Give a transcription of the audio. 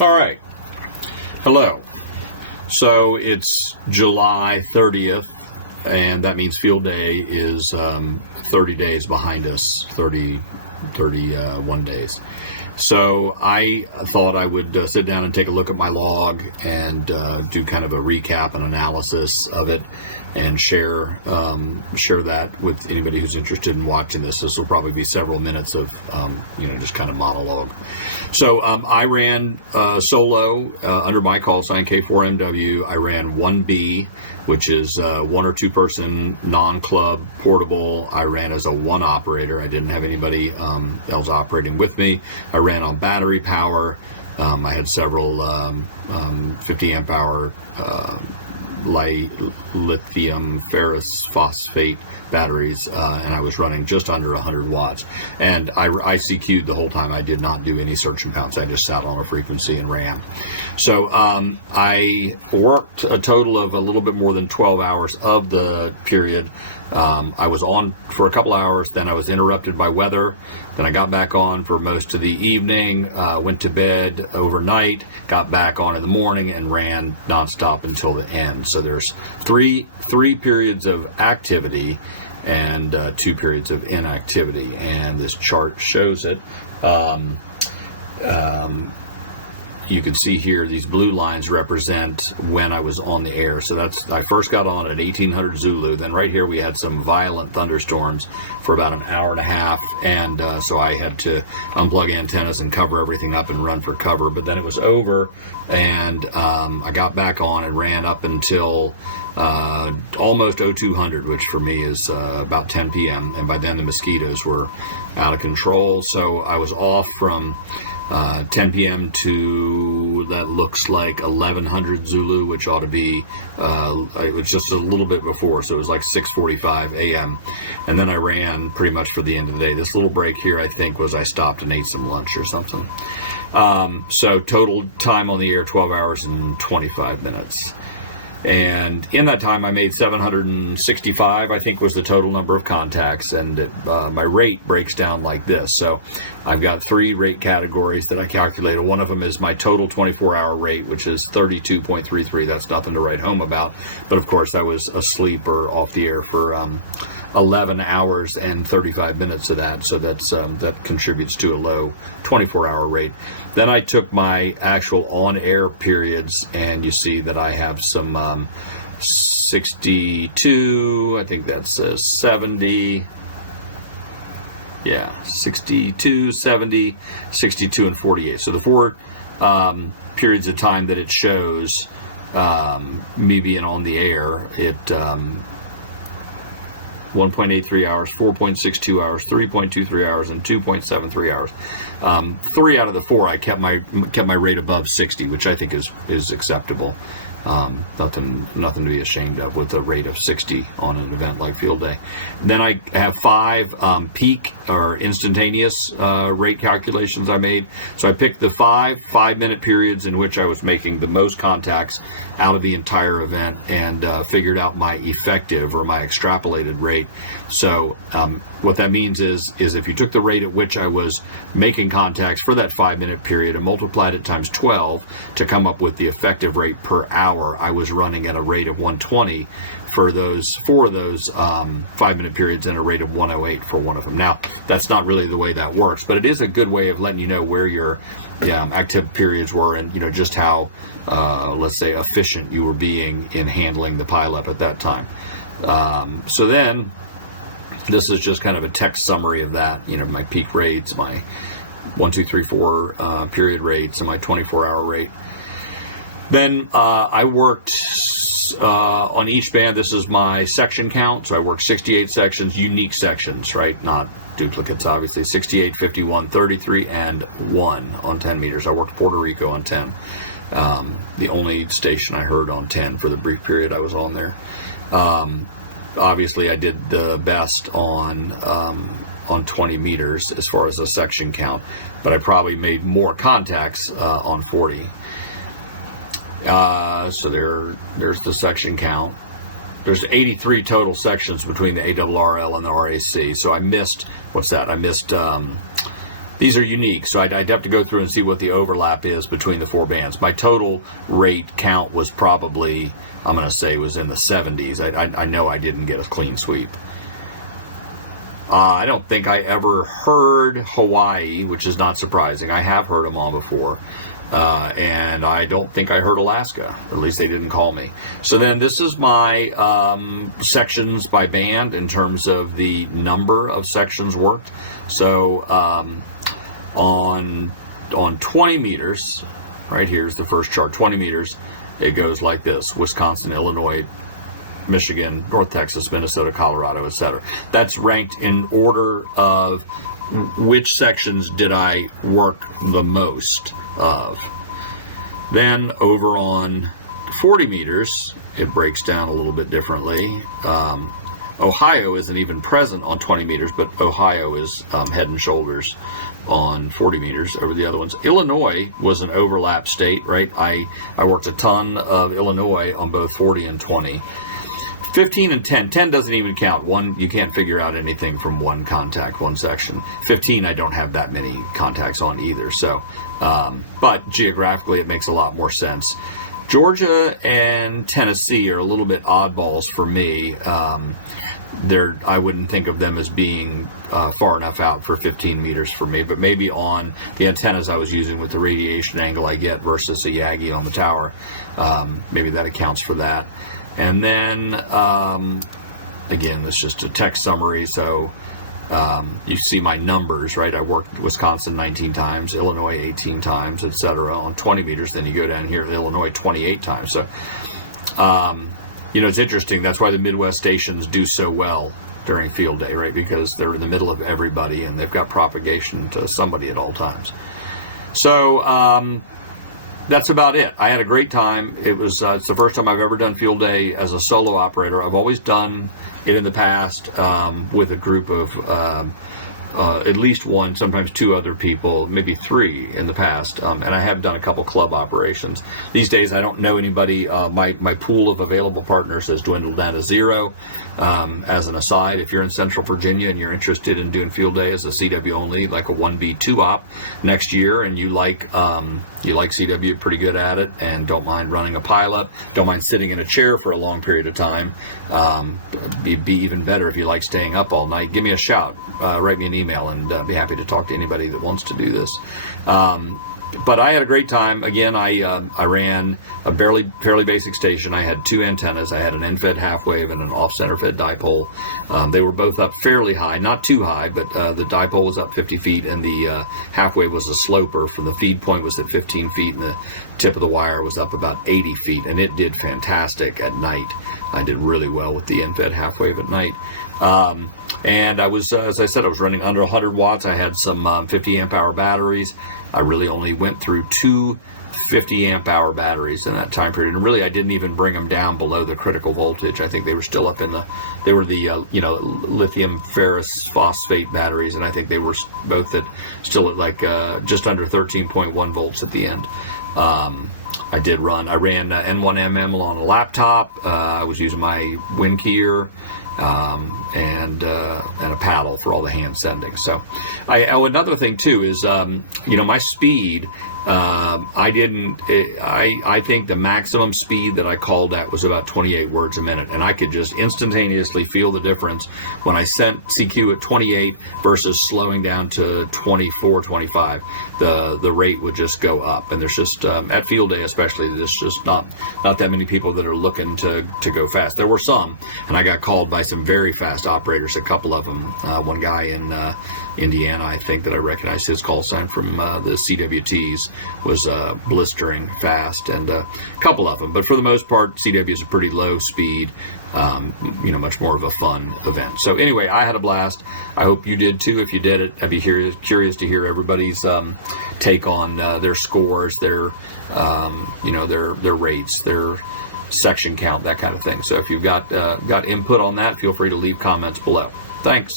All right. Hello. So it's July 30th, and that means field day is 30 days behind us, 31 days. So I thought I would sit down and take a look at my log and do kind of a recap and analysis of it and share that with anybody who's interested in watching this. This will probably be several minutes of just kind of monologue. So I ran solo under my call sign K4MW. I ran 1B, which is one or two person non-club portable. I ran as a one operator. I didn't have anybody else operating with me. I ran on battery power. I had several 50 amp hour lithium ferrous phosphate batteries, and I was running just under 100 watts. And I ICQ'd the whole time. I did not do any search and pounce. I just sat on a frequency and ran. So I worked a total of a little bit more than 12 hours of the period. I was on for a couple hours, then I was interrupted by weather, then I got back on for most of the evening, went to bed overnight, got back on in the morning, and ran nonstop until the end. So there's three periods of activity and 2 periods of inactivity, and this chart shows it. You can see here these blue lines represent when I was on the air. So I first got on at 1800 Zulu. Then right here we had some violent thunderstorms for about an hour and a half, and so I had to unplug antennas and cover everything up and run for cover. But then it was over, and I got back on and ran up until almost 0200, which for me is about 10 p.m. And by then the mosquitoes were out of control. So I was off from 10 p.m. to that looks like 1100 Zulu, which ought to be it was just a little bit before, so it was like 6:45 a.m. and then I ran pretty much for the end of the day. This little break here, I think, was I stopped and ate some lunch or something. So total time on the air 12 hours and 25 minutes. And in that time, I made 765, I think was the total number of contacts, and my rate breaks down like this. So I've got 3 rate categories that I calculated. One of them is my total 24-hour rate, which is 32.33. That's nothing to write home about. But of course, I was asleep or off the air for 11 hours and 35 minutes of that. So that contributes to a low 24-hour rate. Then I took my actual on-air periods, and you see that I have some 62, I think that's 70, yeah, 62, 70, 62, and 48. So the 4 periods of time that it shows me being on the air, it 1.83 hours, 4.62 hours, 3.23 hours, and 2.73 hours. 3 out of the 4, I kept my rate above 60, which I think is acceptable. Nothing to be ashamed of with a rate of 60 on an event like Field Day. Then I have 5 peak or instantaneous rate calculations I made. So I picked the 5-minute periods in which I was making the most contacts out of the entire event, and figured out my effective or my extrapolated rate. So what that means is if you took the rate at which I was making contacts for that 5-minute period and multiplied it times 12 to come up with the effective rate per hour, I was running at a rate of 120 for those 5-minute periods and a rate of 108 for one of them. Now, that's not really the way that works, but it is a good way of letting you know where your active periods were, and just how, let's say, efficient you were being in handling the pileup at that time. So then, this is just kind of a text summary of that. My peak rates, my 1, 2, 3, 4 period rates, and my 24-hour rate. Then I worked on each band. This is my section count. So I worked 68 sections, unique sections, right? Not duplicates, obviously. 68, 51, 33, and 1 on 10 meters. I worked Puerto Rico on 10. The only station I heard on 10 for the brief period I was on there. Obviously, I did the best on 20 meters as far as a section count, but I probably made more contacts on 40. So there's the section count. There's 83 total sections between the ARRL and the RAC. So I missed, I missed the these are unique, so I'd have to go through and see what the overlap is between the 4 bands. My total rate count was probably, I'm going to say, was in the 70s. I know I didn't get a clean sweep. I don't think I ever heard Hawaii, which is not surprising. I have heard them all before. And I don't think I heard Alaska. At least they didn't call me. So then this is my sections by band in terms of the number of sections worked. So on 20 meters, right here's the first chart, 20 meters, it goes like this: Wisconsin, Illinois, Michigan, North Texas, Minnesota, Colorado, etc. That's ranked in order of which sections did I work the most of. Then over on 40 meters, it breaks down a little bit differently. Ohio isn't even present on 20 meters, but Ohio is head and shoulders on 40 meters over the other ones. Illinois was an overlap state, right? I worked a ton of Illinois on both 40 and 20. 15 and 10. 10 doesn't even count. One, you can't figure out anything from one contact, one section. 15, I don't have that many contacts on either. So, but geographically, it makes a lot more sense. Georgia and Tennessee are a little bit oddballs for me. I wouldn't think of them as being far enough out for 15 meters for me, but maybe on the antennas I was using with the radiation angle I get versus a Yagi on the tower, maybe that accounts for that. And then, again, it's just a text summary, so you see my numbers, right? I worked Wisconsin 19 times, Illinois 18 times, etc. on 20 meters. Then you go down here to Illinois 28 times. So, it's interesting. That's why the Midwest stations do so well during field day, right? Because they're in the middle of everybody, and they've got propagation to somebody at all times. So, that's about it. I had a great time. It's the first time I've ever done field day as a solo operator. I've always done it in the past with a group of at least one, sometimes 2 other people, maybe 3 in the past. And I have done a couple club operations. These days, I don't know anybody. My pool of available partners has dwindled down to 0. As an aside, if you're in Central Virginia and you're interested in doing field day as a CW only, like a 1B2 op next year, and you like CW, pretty good at it, and don't mind running a pilot, don't mind sitting in a chair for a long period of time, be even better if you like staying up all night, give me a shout, write me an email, and be happy to talk to anybody that wants to do this. But I had a great time. Again, I ran a fairly basic station. I had 2 antennas. I had an end-fed half wave and an off-center fed dipole. They were both up fairly high, not too high, but the dipole was up 50 feet and the half wave was a sloper. From the feed point was at 15 feet and the tip of the wire was up about 80 feet, and it did fantastic at night. I did really well with the end-fed half wave at night. And I was, as I said, I was running under 100 watts. I had some 50 amp hour batteries. I really only went through 2 50 amp hour batteries in that time period, and really I didn't even bring them down below the critical voltage. I think they were still up in the lithium ferrous phosphate batteries, and I think they were both still at like just under 13.1 volts at the end. I ran N1MM on a laptop. I was using my WinKeyer and a paddle for all the hand sending. So, another thing too is, my speed. I think the maximum speed that I called at was about 28 words a minute, and I could just instantaneously feel the difference when I sent CQ at 28 versus slowing down to 24, 25. The rate would just go up, and there's just at field day especially, there's just not that many people that are looking to go fast. There were some, and I got called by some very fast operators, a couple of them. One guy in Indiana, I think, that I recognized his call sign from the CWTs was blistering fast, and a couple of them. But for the most part, CW is a pretty low speed, much more of a fun event. So anyway, I had a blast. I hope you did too. If you did it, I'd be curious to hear everybody's take on their scores, their rates, their section count, that kind of thing. So if you've got input on that, feel free to leave comments below. Thanks.